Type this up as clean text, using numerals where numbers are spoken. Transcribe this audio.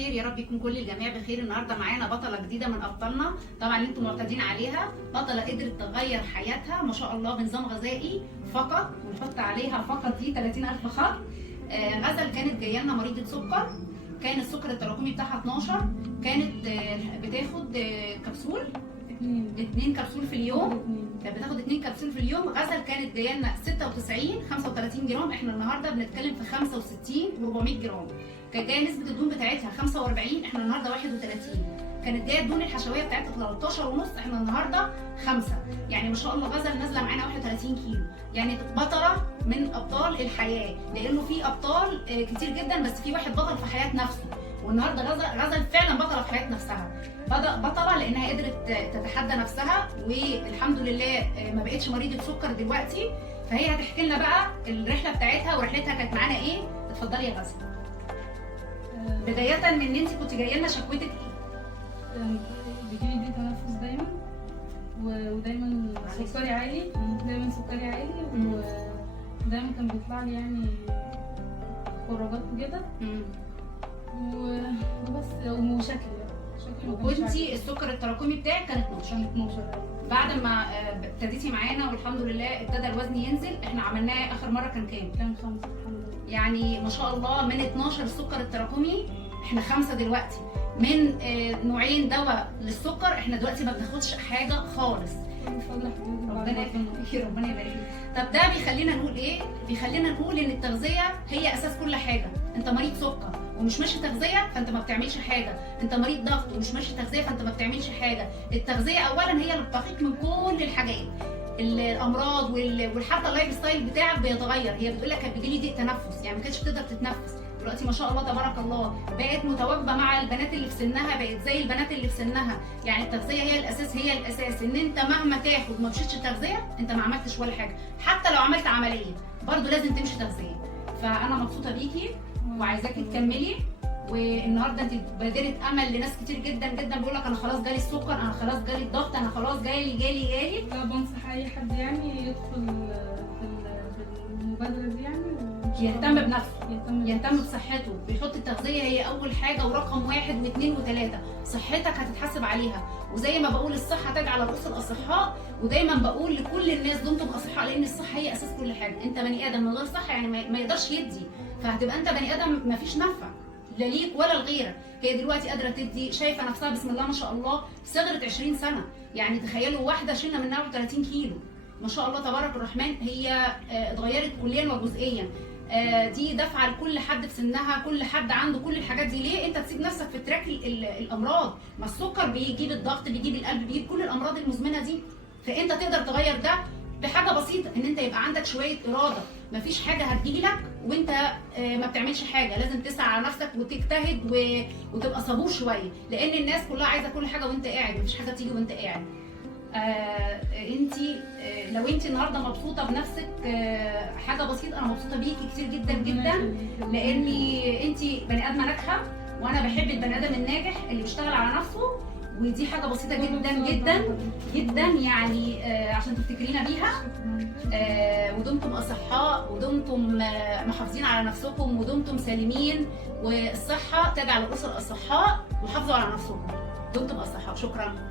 الخير، يا رب يكون كل الجميع بخير. النهارده معانا بطله جديده من ابطالنا، طبعا انتم معتادين عليها. بطله قدرت تغير حياتها ما شاء الله بنظام غذائي فقط، ونحط عليها فقط دي 30,000 خط. غزل كانت جايه لنا مريضه سكر، كان السكر التراكمي بتاعها 12، كانت بتاخد كبسول 2 كبسول في اليوم، كانت بتاخد 2 كبسول في اليوم. غزل كانت جايه لنا 96 35 جرام، احنا النهارده بنتكلم في 65 و400 جرام. كانت جايه نسبه الدهون بتاعتها 45، احنا النهارده 31. كانت جايه الدهون الحشويه بتاعتها 13 ونص، احنا النهارده 5. يعني ما شاء الله غزل نازله معانا 31 كيلو، يعني بطله من ابطال الحياه، لانه في ابطال كتير جدا بس في واحد بطل في حياه نفسه. والنهارده غزل فعلا بطله في حياه نفسها، بطله لانها قدرت تتحدى نفسها، والحمد لله ما بقتش مريضه سكر دلوقتي. فهي هتحكي لنا بقى الرحله بتاعتها ورحلتها كانت معانا ايه. اتفضلي يا غزل. بدايه من ان انت كنت جايه لنا شكوتك ايه؟ بيجيلي ضيق تنفس دايما، ودايما سكري عالي، ودايما كان بيطلع لي يعني خراجات وكده، وبس. وشكلي وكنتي السكر التراكمي بتاعك كان 12. بعد ما ابتديتي معانا والحمد لله ابتدى الوزن ينزل، احنا عملناه اخر مره كان 5 الحمد لله. يعني ما شاء الله من 12 السكر التراكمي احنا 5 دلوقتي. من نوعين دواء للسكر احنا دلوقتي ما بناخدش حاجه خالص. ربنا يبارك، ربنا يبارك. طب ده بيخلينا نقول ايه؟ بيخلينا نقول ان التغذيه هي اساس كل حاجه. انت مريض سكر ومش ماشي تغذيه فانت ما بتعملش حاجه، انت مريض ضغط ومش ماشي تغذيه فانت ما بتعملش حاجه. التغذيه اولا هي اللي بتقيك من كل الحاجات، الامراض وحتى اللايف ستايل بتاعك بيتغير. هي بتقول لك بيجي لي ضيق تنفس، يعني ما كانتش بتقدر تتنفس، دلوقتي ما شاء الله تبارك الله بقت متواجبه مع البنات اللي في سنها، بقت زي البنات اللي في سنها. يعني التغذيه هي الاساس، هي الاساس. ان انت مهما تاخد ما مشيتش تغذيه انت ما عملتش ولا حاجه، حتى لو عملت عمليه برضو لازم تمشي تغذيه. فانا مبسوطه بيكي وعايزاكي تكملي. والنهارده انت بادره امل لناس كتير جدا جدا بيقول لك انا خلاص جالي السكر، انا خلاص جالي الضغط، انا خلاص جالي. لا، بنصح اي حد يعني يدخل في المبادره دي، يعني يهتم بنفسه، يهتم بصحته، بيحط التغذيه هي اول حاجه ورقم 1 و2 و3. صحتك هتتحاسب عليها، وزي ما بقول الصحه تاج على رؤوس الاصحاء، ودايما بقول لكل الناس دمتم اصحاء، لان الصحه هي اساس كل حاجه. انت بني ادم من غير صحه يعني ما يقدرش يدي، فهتبقى انت بني ادم ما فيش نفع لا ليك ولا لغيرك. هي دلوقتي قادره تدي، شايفه نفسها بسم الله ما شاء الله، صغرت 20 سنه. يعني تخيلوا واحده شلنا منها 31 كيلو ما شاء الله تبارك الرحمن. هي اتغيرت كليا وجزئيا. دي دفعه لكل حد في سنها، كل حد عنده كل الحاجات دي. ليه انت تسيب نفسك في تراك الامراض؟ ما السكر بيجيب الضغط، بيجيب القلب، بيجيب كل الامراض المزمنه دي. فانت تقدر تغير ده بحاجه بسيطه، ان انت يبقى عندك شويه اراده. مفيش حاجه هتجيلك وانت ما بتعملش حاجه، لازم تسعى على نفسك وتجتهد وتبقى صبور شويه، لان الناس كلها عايزه كل حاجه وانت قاعد، مفيش حاجه تيجي وانت قاعد. انت لو انت النهارده مبسوطه بنفسك حاجه بسيطه، انا مبسوطه بيكي كتير جدا جدا، لاني انت بني ادمه ناجحه، وانا بحب البني ادم الناجح اللي بيشتغل على نفسه. ودي حاجه بسيطه جدا جدا جدا يعني عشان تفتكرينا بيها. ودمتم اصحاء، ودمتم محافظين على نفسكم، ودمتم سالمين، والصحه تاج على رؤوس الاصحاء، وحافظوا على نفسكم. دمتم اصحاء. شكرا.